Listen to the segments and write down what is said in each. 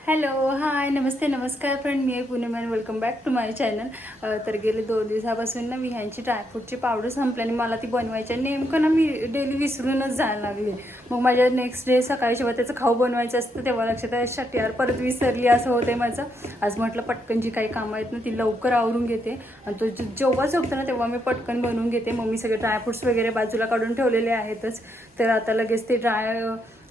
Hello hi नमस्ते नमस्कार friend मी आहे Poonam welcome back to my channel तर गेले दोन दिवसापासून ना मी ह्यांची ड्रायफ्रूटची पावडर संपली आणि मला ती बनवायची आहे. नेमकं ना मी डेली विसरूनच जायला लागली मग माझ्या नेक्स्ट डे सकाळी जेव्हा त्याचं खाऊ बनवायचं असतं तेव्हा लक्षात आहे शट यार परत विसरली असं होतंय माझं. आज म्हटलं पटकन जी काही कामं आहेत ना ती लवकर आवरून घेते. आणि तो जेव्हा झोपतो ना तेव्हा मी पटकन बनवून घेते. मग मी सगळे ड्रायफ्रुट्स वगैरे बाजूला काढून ठेवलेले आहेतच. तर आता लगेच ते ड्राय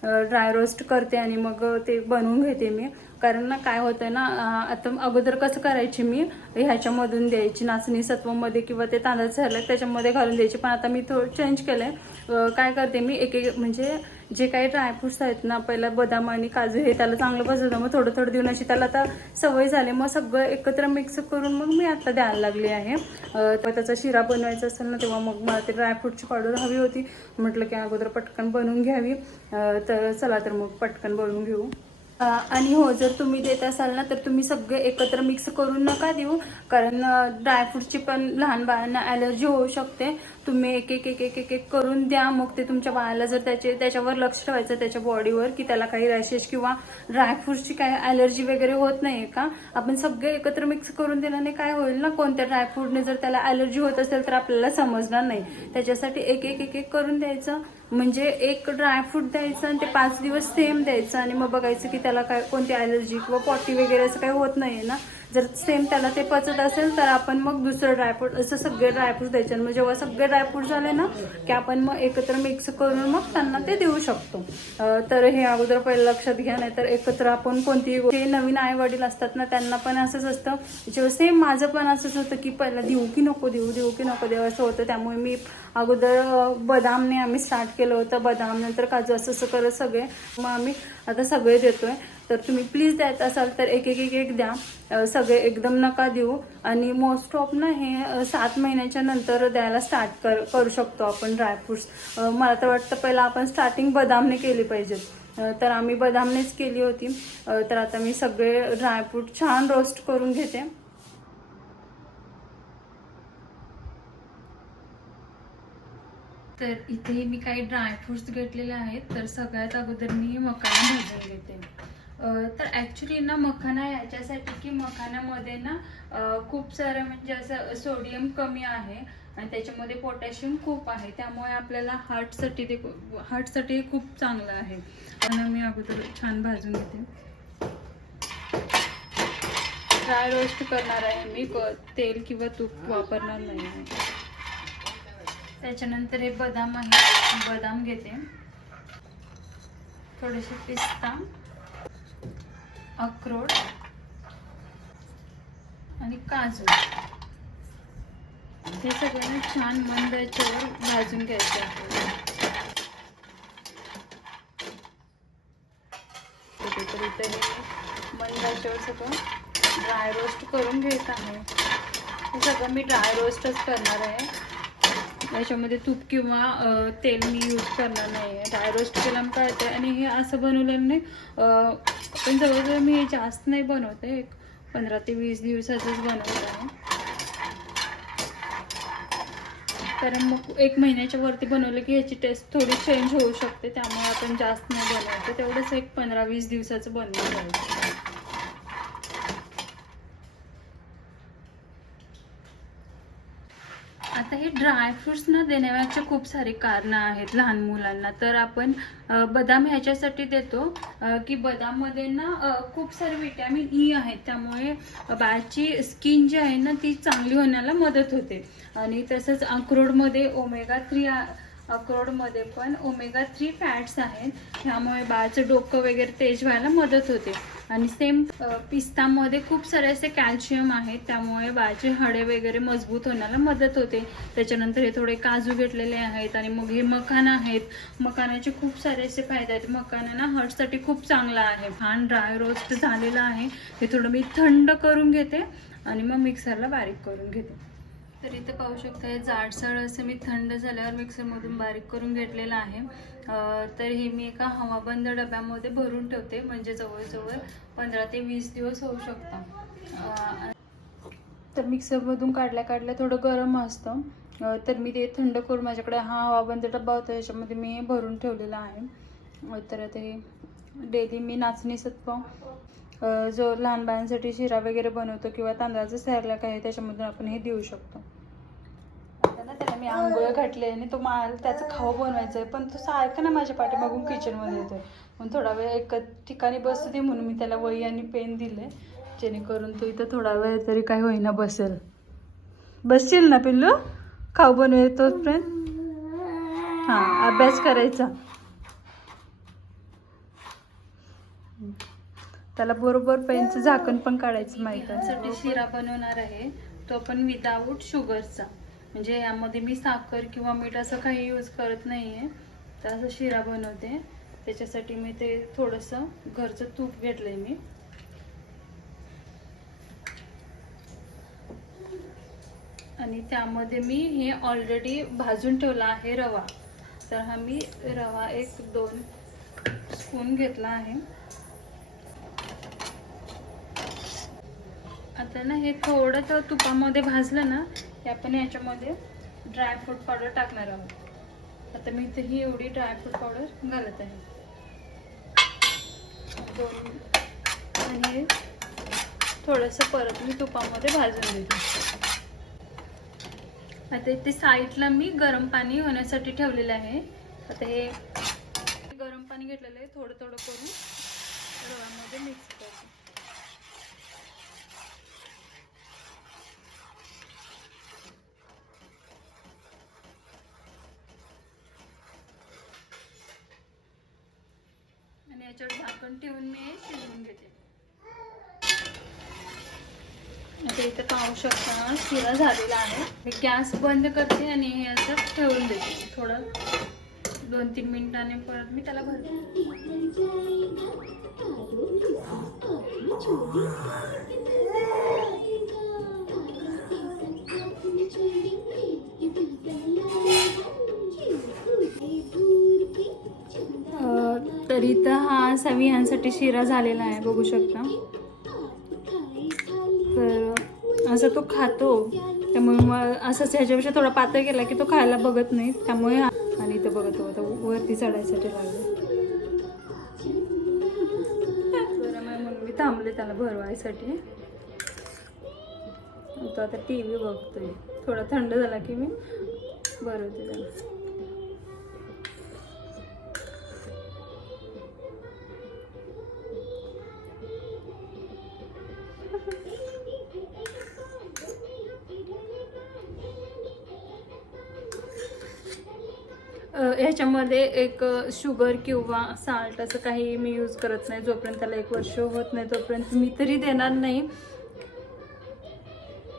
ड्राय रोस्ट करते आणि मग ते बनवून घेते मी. कारण ना काय होतं ना आता अगोदर कसं करायची मी ह्याच्यामधून द्यायची नाचणी सत्वमध्ये किंवा ते तांदळाचं झालं त्याच्यामध्ये घालून द्यायची. पण आता मी थोडं चेंज केलं आहे काय करते मी एक एक म्हणजे जे काही ड्रायफ्रुट्स आहेत ना पहिला बदाम आणि काजू हे त्याला चांगलं बसवतं. मग थोडं थोडं देऊन अशी त्याला आता सवय झाली. मग सगळं एकत्र मिक्स करून मग मी आता द्यायला लागली आहे. तेव्हा तर त्याचा शिरा बनवायचा असेल ना तेव्हा मग मला ते ड्रायफ्रूटची पावडर हवी होती. म्हटलं की अगोदर पटकन बनवून घ्यावी. तर चला तर मग पटकन बनवून घेऊ. आणि हो जर तुम्ही देत असाल ना तर तुम्ही सगळे एकत्र मिक्स करून नका देऊ. कारण ड्रायफ्रूटची पण लहान बाळांना ॲलर्जी होऊ शकते. तुम्ही एक एक एक एक एक एक करून द्या. मग ते तुमच्या बाळाला जर त्याचे त्याच्यावर लक्ष ठेवायचं त्याच्या बॉडीवर की त्याला काही रॅशेस किंवा ड्रायफ्रूटची काही ॲलर्जी वगैरे होत नाही का? आपण सगळे एकत्र मिक्स करून दिल्याने काय होईल ना? कोणत्या ड्रायफ्रूटने जर त्याला ॲलर्जी होत असेल तर आपल्याला समजणार नाही. त्याच्यासाठी एक एक एक एक करून द्यायचं. म्हणजे एक ड्रायफ्रूट द्यायचं आणि ते पाच दिवस सेम द्यायचं आणि मग बघायचं की त्याला काय कोणती ॲलर्जी किंवा पॉटी वगैरे असं काही होत नाही ना. जर सेम त्याला ते पचत असेल तर आपण मग दुसरं ड्रायफ्रूट असं सगळे ड्रायफ्रूट द्यायचे. मग जेव्हा सगळे ड्रायफ्रूट झाले ना की आपण मग एकत्र मिक्स करून मग त्यांना ते देऊ शकतो. तर हे अगोदर पहिलं लक्षात घ्या नाही तर एकत्र आपण कोणतीही जे नवीन आई वडील असतात ना त्यांना पण असंच असतं. जेव्हा सेम माझं पण असंच होतं की पहिलं देऊ की नको देऊ देऊ की नको देऊ असं होतं. त्यामुळे मी अगोदर बदामने आम्ही स्टार्ट केलं होतं. बदाम नंतर काजू असं असं करत सगळे. मग आम्ही आता सगळे देतोय. तर तुम्ही प्लीज द्यायचं असाल तर एक एक एक एक द्या. सगळे एकदम नका देऊ. आणि मोस्ट ऑफ ना हे सात महिन्याच्या नंतर द्यायला स्टार्ट कर करू शकतो आपण ड्रायफ्रुट्स मला तर वाटतं पहिला आपण स्टार्टिंग बदामने केली पाहिजेत. तर आम्ही बदामनेच केली होती. तर आता मी सगळे ड्रायफ्रूट छान रोस्ट करून घेते. तर इथे मी काही ड्रायफ्रुट्स घेतलेले आहेत. तर सगळ्यात अगोदर मी मकाला भाजून घेते. तर ॲक्च्युली ना मखाना याच्यासाठी की मखाण्यामध्ये ना खूप सारं म्हणजे असं सोडियम कमी आहे आणि त्याच्यामध्ये पोटॅशियम खूप आहे. त्यामुळे आपल्याला हार्टसाठी ते हार्टसाठी खूप चांगलं आहे. आणि मी अगोदर छान भाजून घेते. ड्राय रोस्ट करणार आहे मी तेल किंवा तूप वापरणार नाही आहे. त्याच्यानंतर हे बदाम आहे बदाम घेते. थोडेसे पिस्ता. अक्रोड आणि काजू. हे सगळ्यांना छान मंद याच्यावर भाजून घ्यायचं आहे तर इथे हे मंद याच्यावर सगळं ड्राय रोस्ट करून घेत आहे. हे सगळं मी ड्राय रोस्टच करणार आहे. याच्यामध्ये तूप किंवा तेल मी यूज करणार नाही आहे ड्राय रोस्ट केला काय आणि हे असं बनवल्याने नाही पण जवळजवळ मी हे जास्त नाही बनवते. एक पंधरा ते वीस दिवसाचंच बनवलं आहे कारण मग एक महिन्याच्या वरती बनवलं की ह्याची टेस्ट थोडी चेंज होऊ शकते. त्यामुळे आपण जास्त नाही बनवायचं तेवढंच एक पंधरा वीस दिवसाचं बनवून घ्यायचं. आता हे ड्रायफ्रुट्स ना देण्याचे खूप सारे कारणं आहेत लहान मुलांना. तर आपण बदाम ह्याच्यासाठी देतो की बदाममध्ये ना खूप सारे विटॅमिन ई e आहेत. त्यामुळे बाळाची स्किन जी आहे ना ती चांगली होण्याला मदत होते. आणि तसंच अक्रोडमध्ये ओमेगा थ्री अक्रोडमध्ये पण ओमेगा थ्री फॅट्स आहेत. त्यामुळे बाळाचं डोकं वगैरे तेज व्हायला मदत होते. आणि सेम पिस्तामध्ये खूप सारे असे कॅल्शियम आहेत. त्यामुळे बाळाचे हाडे वगैरे मजबूत होण्याला मदत होते. त्याच्यानंतर हे थोडे काजू घेतलेले आहेत आणि मग हे मखाना आहेत. मखानाचे खूप सारे असे फायदे आहेत. मखाना हर्टसाठी हार्टसाठी खूप चांगला आहे. छान ड्राय रोस्ट झालेला आहे. हे थोडं मी थंड करून घेते आणि मग मिक्सरला बारीक करून घेते. तर इथे पाहू शकता हे जाडसळ असं मी थंड झाल्यावर मिक्सरमधून बारीक करून घेतलेलं आहे. तर हे मी एका हवाबंद डब्यामध्ये भरून ठेवते म्हणजे जवळजवळ पंधरा ते वीस दिवस होऊ शकतात. तर मिक्सरमधून काढल्या काढल्या थोडं गरम असतं. तर मी ते थंड करून माझ्याकडे हा हवाबंद डब्बा होता त्याच्यामध्ये मी हे भरून ठेवलेला आहे. तर आता हे डेली मी नाचणी सत्व जो लहान बाळांसाठी शिरा वगैरे बनवतो किंवा तांदळाचं सैरला काय त्याच्यामधून आपण हे देऊ शकतो. मी आंघोळ घातले आणि तो माल त्याचं खाऊ बनवायचं आहे पण तो सारखा ना माझ्या पाठीमागून किचनमध्ये येतोय. म्हणून थोडा वेळ एक ठिकाणी बसू दे म्हणून मी त्याला वही आणि पेन दिले जेणेकरून तो इथं थोडा वेळ तरी काय होईना बसेल. बसशील ना पिल्लू? खाऊ बनवे फ्रेंड हां अभ्यास करायचा. त्याला बरोबर पेनचं झाकण पण काढायचं माहिती. शिरा बनवणार आहे. तो पण विदाऊट शुगरचा म्हणजे यामध्ये मी साखर किंवा मीठ असं काही यूज करत नाही आहे तर असं शिरा बनवते. त्याच्यासाठी मी ते थोडंसं घरचं तूप घेतलंय मी. आणि त्यामध्ये मी हे ऑलरेडी भाजून ठेवला आहे रवा. तर हा मी रवा एक दोन स्पून घेतला आहे. आता ना हे थोडं तर तुपामध्ये भाजलं ना हे आपण याच्यामध्ये ड्रायफ्रूट पावडर टाकणार आहोत. आता मी इथे ही एवढी ड्रायफ्रूट पावडर घालत आहे. दोन आणि हे थोडंसं परत मी तुपामध्ये भाजून देते आता इथे साईडला मी गरम पाणी होण्यासाठी ठेवलेलं आहे. आता हे गरम पाणी घेतलेलं आहे थोडं थोडं करून रव्यामध्ये मिक्स करते. याच्यावर झाकण ठेवून मी शिजवून घेते. आता इथे पाहू शकता शिरा झालेला आहे. हे गॅस बंद करते आणि हे असं ठेवून देते. थोडं दोन तीन मिनिटाने परत मी त्याला भरते. असा विहांसाठी शिरा झालेला आहे बघू शकता. तर असं तो खातो. त्यामुळे मग असंच ह्याच्यापेक्षा थोडा पातळ केला की तो खायला बघत नाही. त्यामुळे आणि इथं बघत होता वरती चढायसाठी लागलं त्यामुळे म्हणून मी थांबले त्याला भरवायसाठी. तो आता टी व्ही बघतोय. थोडा थंड झाला की मी भरवते त्याला. ह्याच्यामध्ये एक शुगर किंवा साल्ट असं काही मी यूज करत नाही जोपर्यंत त्याला एक वर्ष होत नाही तोपर्यंत मी तरी देणार नाही.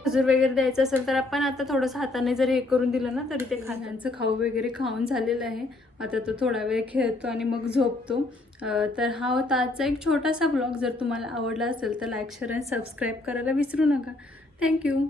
खजूर वगैरे द्यायचं असेल तर आपण आता थोडंसं हाताने जरी हे करून दिलं ना तरी ते खात्यांचं खाऊ वगैरे खाऊन झालेलं आहे. आता तो थोडा वेळ खेळतो आणि मग झोपतो. तर हा होता आजचा एक छोटासा ब्लॉग जर तुम्हाला आवडला असेल तर लाईक शेअर आणि सबस्क्राईब करायला विसरू नका. थँक्यू